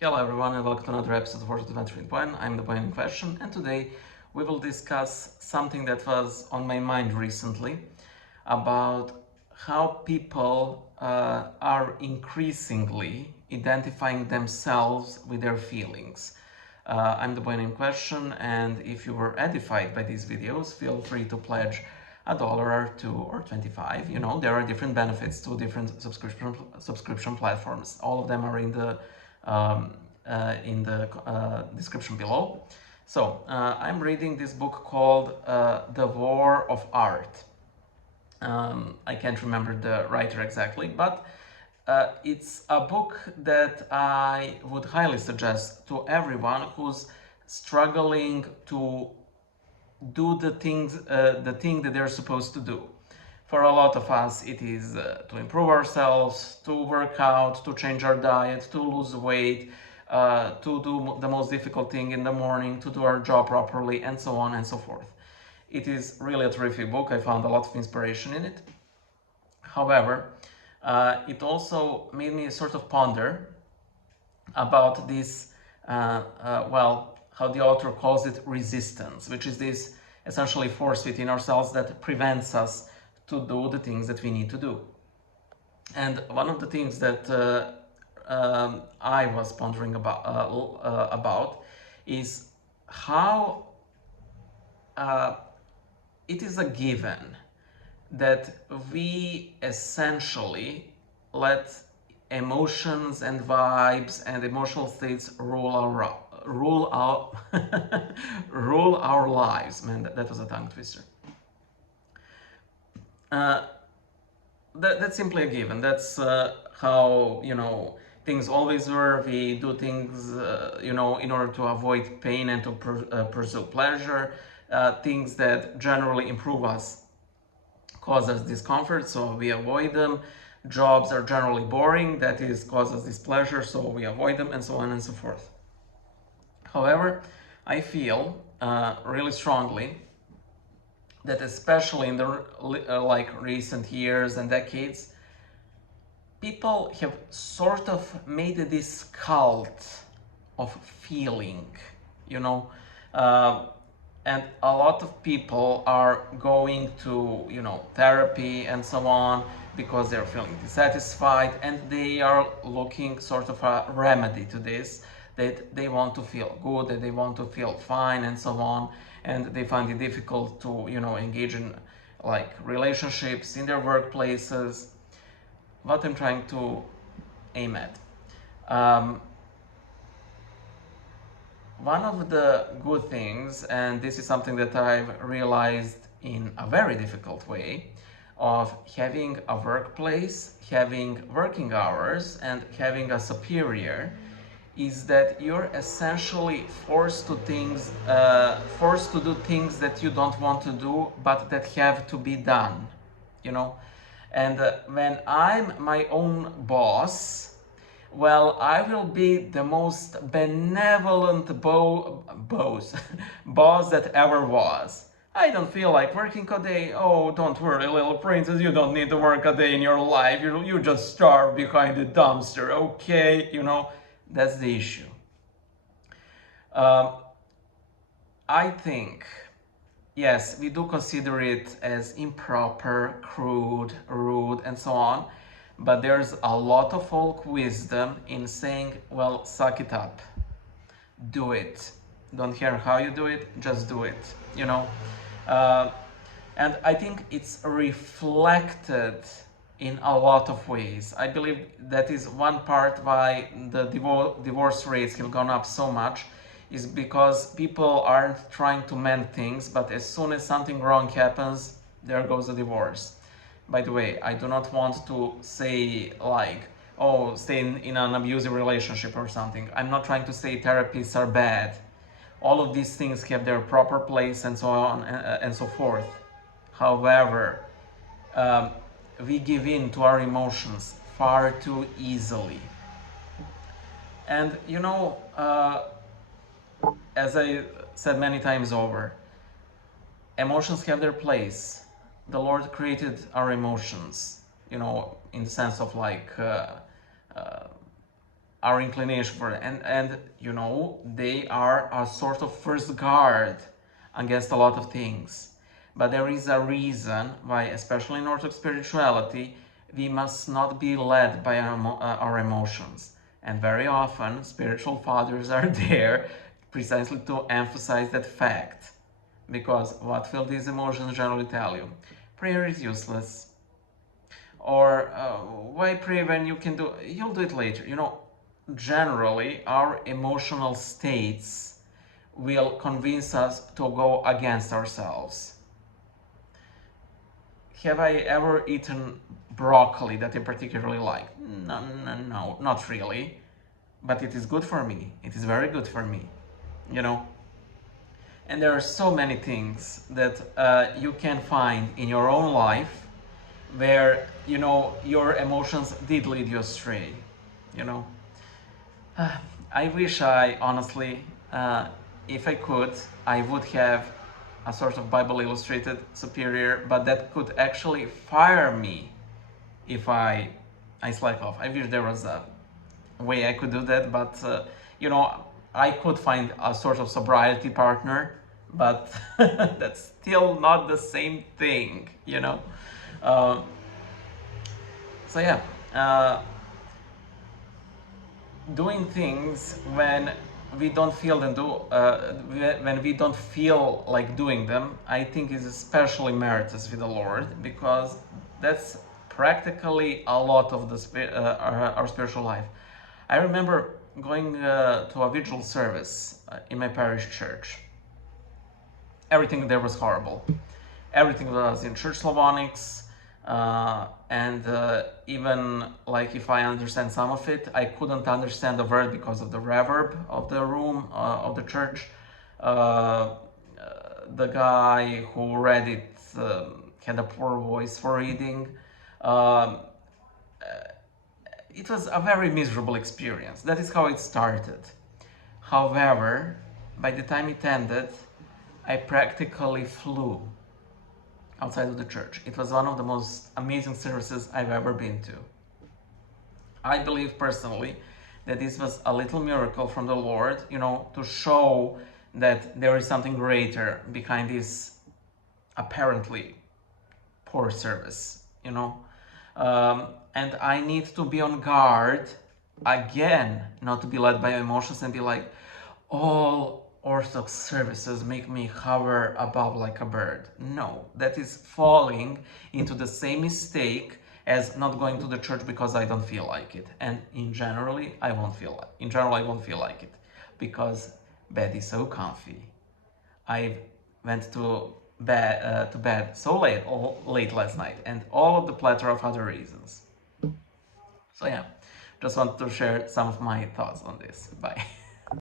Hello everyone and welcome to another episode of Words of Adventure in Poem. I'm the poem in question, and today we will discuss something that was on my mind recently about how people are increasingly identifying themselves with their feelings. I'm the poem in question, and if you were edified by these videos, feel free to pledge $1 or $2 or 25. You know, there are different benefits to different subscription platforms. All of them are in the description below. So I'm reading this book called The War of Art. I can't remember the writer exactly, but it's a book that I would highly suggest to everyone who's struggling to do the thing that they're supposed to do. For a lot of us, it is to improve ourselves, to work out, to change our diet, to lose weight, to do the most difficult thing in the morning, to do our job properly, and so on and so forth. It is really a terrific book. I found a lot of inspiration in it. However, it also made me sort of ponder about this, how the author calls it resistance, which is this essentially force within ourselves that prevents us to do the things that we need to do. And one of the things that I was pondering about is how it is a given that we essentially let emotions and vibes and emotional states rule our lives. Man, that was a tongue twister. That's simply a given. That's how, things always were. We do things, in order to avoid pain and to pursue pleasure. Things that generally improve us cause us discomfort, so we avoid them. Jobs are generally boring, that is, cause us displeasure, so we avoid them, and so on and so forth. However, I feel really strongly that especially in the recent years and decades, people have sort of made this cult of feeling, you know. And a lot of people are going to, therapy and so on because they're feeling dissatisfied, and they are looking sort of a remedy to this, that they want to feel good, that they want to feel fine and so on, and they find it difficult to, engage in like relationships in their workplaces. What I'm trying to aim at. One of the good things, and this is something that I've realized in a very difficult way, of having a workplace, having working hours, and having a superior, is that you're essentially forced to do things that you don't want to do, but that have to be done, you know. And when I'm my own boss, well, I will be the most benevolent boss boss that ever was. I don't feel like working a day. Oh, don't worry, little princess, you don't need to work a day in your life. You just starve behind the dumpster, okay? That's the issue. Um, I think, yes, we do consider it as improper, crude, rude, and so on. But there's a lot of folk wisdom in saying, well, suck it up. Do it. Don't care how you do it, just do it, Uh, and I think it's reflected in a lot of ways. I believe that is one part why the divorce rates have gone up so much, is because people aren't trying to mend things, but as soon as something wrong happens, there goes the divorce. By the way, I do not want to say like, oh, stay in an abusive relationship or something. I'm not trying to say therapists are bad. All of these things have their proper place and so on and so forth. However, um, we give in to our emotions far too easily. And as I said many times over, emotions have their place. The Lord created our emotions, in the sense of like our inclination for it. And you know, they are a sort of first guard against a lot of things. But there is a reason why, especially in Orthodox spirituality, we must not be led by our emotions. And very often, spiritual fathers are there precisely to emphasize that fact. Because what will these emotions generally tell you? Prayer is useless. Or why pray when you'll do it later. You know, generally our emotional states will convince us to go against ourselves. Have I ever eaten broccoli that I particularly like? No, no, no, not really. But it is good for me. It is very good for me, you know. And there are so many things that you can find in your own life where, you know, your emotions did lead you astray, you know. I wish I honestly, if I could, I would have a sort of Bible illustrated superior, but that could actually fire me if I slack off. I wish there was a way I could do that, but you know, I could find a sort of sobriety partner, but that's still not the same thing, you know. Uh, so yeah. Doing things when we don't feel them when we don't feel like doing them, I think is especially meritorious with the Lord, because that's practically a lot of our spiritual life. I remember going to a vigil service in my parish church. Everything there was horrible. Everything was in church Slavonics, and even like if I understand some of it, I couldn't understand the word because of the reverb of the room of the church. The guy who read it had a poor voice for reading. Um, it was a very miserable experience. That is how it started. However, by the time it ended, I practically flew outside of the church. It was one of the most amazing services I've ever been to. I believe personally that this was a little miracle from the Lord, you know, to show that there is something greater behind this apparently poor service, you know. And I need to be on guard again, not to be led by emotions and be like, all Orthodox services make me hover above like a bird. No, that is falling into the same mistake as not going to the church because I don't feel like it. And in general, I won't feel like it because bed is so comfy. I went to bed so late last night, and all of the plethora of other reasons. So yeah, just wanted to share some of my thoughts on this. Bye.